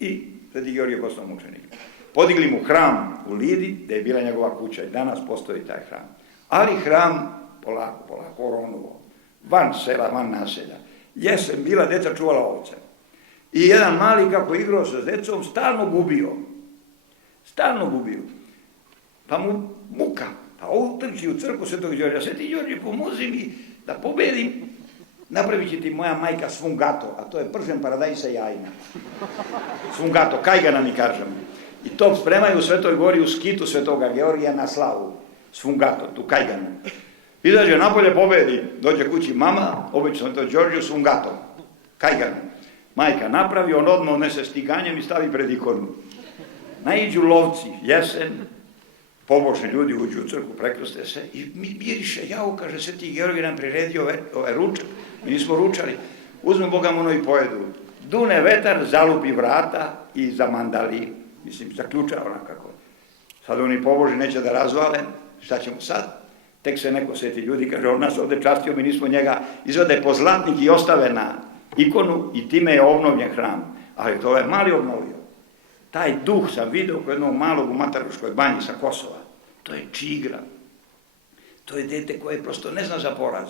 i Sveti Georgije postao mučenik. Podigli mu hram u Lidi, gde je bila njegova kuća i danas postoji taj hram. Ali hram polako oronuo, van sela, van naselja. Jesen bila, deca čuvala ovce. I jedan mali kako je igrao sa decom, stalno gubio. Pa mu muka, pa utrči u crkvu Svetog Đorđa. Sveti Đorđe, pomozi mi da pobedim, napravit će ti moja majka svungato, a to je pržen paradajz sa jajima. Svungato, kajgana mi kažemo. I to spremaju u Svetoj Gori u skitu Svetoga Georgija na slavu. Svungato, tu kajganu. Izađe napolje, pobedi, dođe kući mama, obeća Svetog Đorđu svungato, kajganu. Majka napravi, on odmah odnese stiganjem i stavi pred ikonu. Naiđu lovci, jesen, pobožni ljudi uđu u crkvu, prekrste se i miriše, jao, kaže, Sveti Georgij nam priredio ovaj ručak, mi nismo ručali, uzmu Bogamono i pojedu. Dune vetar, zalupi vrata i zamandali, mislim, zaključa onakako. Sad oni pobožni neće da razvale, šta ćemo sad? Tek se neko sveti ljudi, kaže, on nas ovde častio, mi nismo njega, izvode po zlatnik i ostave na ikonu i time je obnovljen hram. Ali to je mali obnovio. Taj duh sam vidio kod jednog malog u Mataruškoj banji sa Kosova. To je čigra. To je dete koje prosto ne zna za poraz.